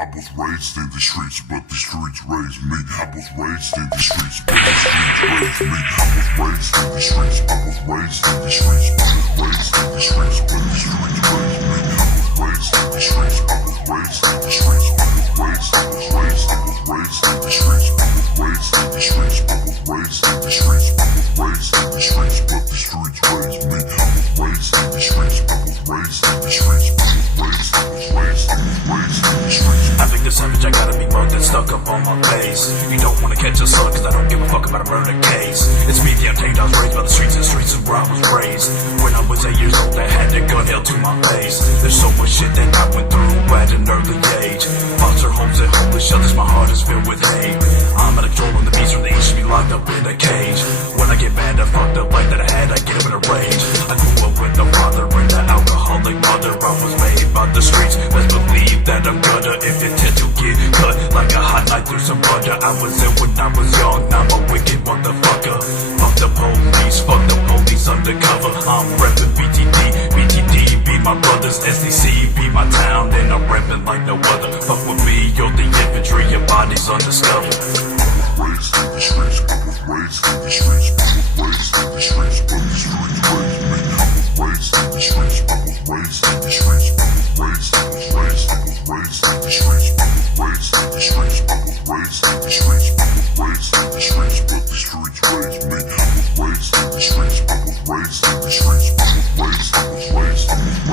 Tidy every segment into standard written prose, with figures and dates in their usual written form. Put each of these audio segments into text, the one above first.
I was raised in the streets, but the streets raised me. I was raised in the streets, but the streets raised me. I was raised in the streets, I was raised in the streets, I was raised in the streets, but the streets raised me. I was raised in the streets, I was raised in the streets, I was raised in the streets, I was raised in the streets, I was raised in the streets, I was raised in the streets, I was raised in the streets, but the streets raised me. I was raised in the streets, I was raised in the streets, I was raised in the streets. I think the savage, I gotta be mugged and stuck up on my face. You don't wanna catch a slug, cause I don't give a fuck about a murder case. It's me, the untamed, I was raised by the streets, and the streets is where I was raised. When I was 8 years old, I had a gun held to my face. There's so much shit that I went through at an early age. Foster homes and homeless shelters, my heart is filled with hate. I'm out of control on the beast from the east, should be locked up in a cage. When I get mad, I fucked up life that I had, I get up in a rage. I grew up with a father and an alcoholic mother. I was made by the streets, best believe that I'm gonna, if it tend to get cut like a hot knife through some butter. I was ill when I was young, now I'm a wicked motherfucker. Fuck the police undercover. I'm reppin' BTD be my brothers, SDC be my town, and I'm reppin' like no other. Fuck with me, you're the infantry, your body's undiscovered. I was raised in the streets, I was raised in the streets, I was raised in the streets, but the streets raised me. I was raised in the streets, I was raised in the streets, I was raised in the streets, I was raised in the streets, I was raised in the streets, I was raised in the streets, I was raised in the streets, but the streets raised me. I was raised in the streets, I was raised in the streets, I was raised in the streets, I was raised in the streets.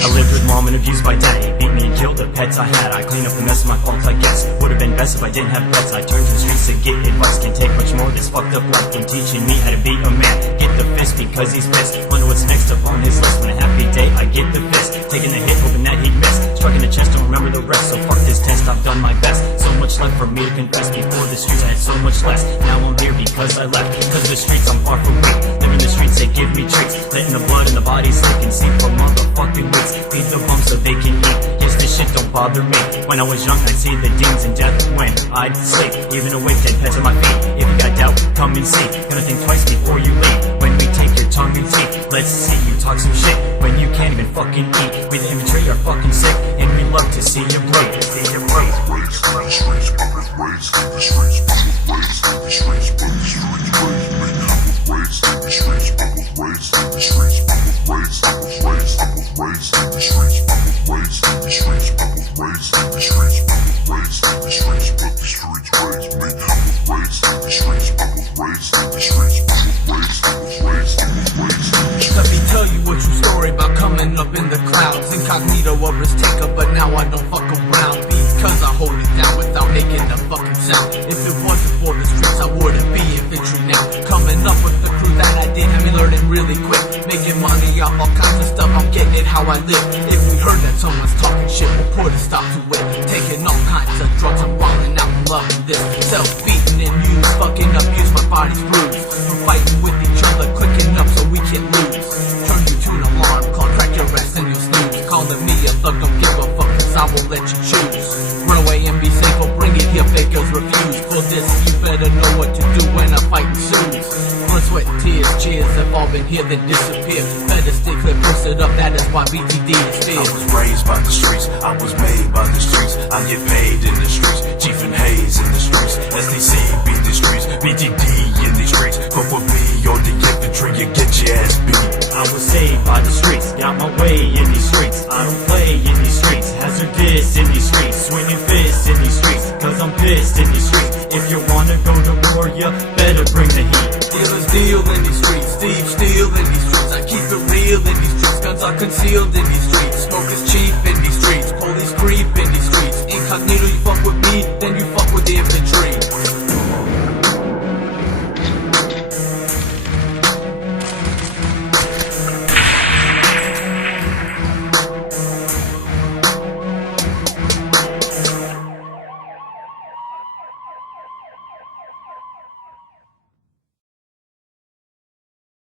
I lived with mom and abused by daddy, beat me and killed the pets I had. I cleaned up the mess, my fault I guess. Would've been best if I didn't have pets. I turned to the streets to get advice. Can't take much more, this fucked up life can teaching me how to be a man. Get the fist because he's pissed. Wonder what's next up on his list. When a happy day, I get the fist. Taking a hit, hoping that he'd miss. Struck in the chest, don't remember the rest. So fuck this test, I've done my best. So much left for me to confess. Before the streets, I had so much less. Now I'm here because I left. Cause the streets, I'm far from weak. Living the streets, they give me tricks. Letting the blood in the body slick and see for motherfucking weeks. Feed the bums so they can eat. Yes, this shit don't bother me. When I was young, I'd see the demons and death when I'd sleep. Even awake, dead pets on my feet. If you got doubt, come and see. Gonna think twice before you leave. When we take your tongue and teeth, let's see you talk some shit when you can't even fucking eat. We the infantry are fucking sick, and we love to see you break. I was raised in the streets, I was raised in the streets, I was raised in the streets, but the streets raised me. I was raised in the streets, I was raised in the streets, I was raised in the streets, I was raised in the streets, I was raised in the streets, I was raised in the streets, I was raised in the streets, but the streets raised me. I was raised in the streets, I was raised in the streets, I was raised in the streets, I was raised in the streets. Let me tell you a true story about coming up in the clouds. Incognito or risk taker, but now I don't fuck around. Because I hold it down without making a fucking sound. If it wasn't for the streets, I wouldn't be infantry now. Coming up with the crew that I did, had me learning really quick. Making money off all kinds of stuff, I'm getting it how I live. If we heard that someone's talking shit, we'll put a stop to it. Taking all kinds of drugs, I'm wilding out and loving this. Self-beating and used, fucking abuse, my body's bruised. We're fighting with each other, quick enough so we can lose. Turn you to an alarm call, track your ass and you'll snooze. Calling me a thug, don't give a fuck, cause I won't let you choose. Run away and be safe, or bring it here, fakers refuse. For this, you better know what to do when a fight ensues. Blood, sweat, and tears, cheers have all been here, then disappear. Better stay clear, push it up, that is why BTD is feared. I was raised by the streets, I was made by the streets. I get paid in the streets, Chief and Hayes in the streets. SDC beat the streets, BTD in the streets. But for me, you're the infantry, you get your ass beat. I was saved by the streets, got my way in these streets. I don't play in these streets, hazardous in these streets. Swinging fists in these streets, cause I'm pissed in these streets. If you wanna go to war, you better bring the heat. Dealers deal in these streets, thieves steal in these streets. I keep it real in these streets, guns are concealed in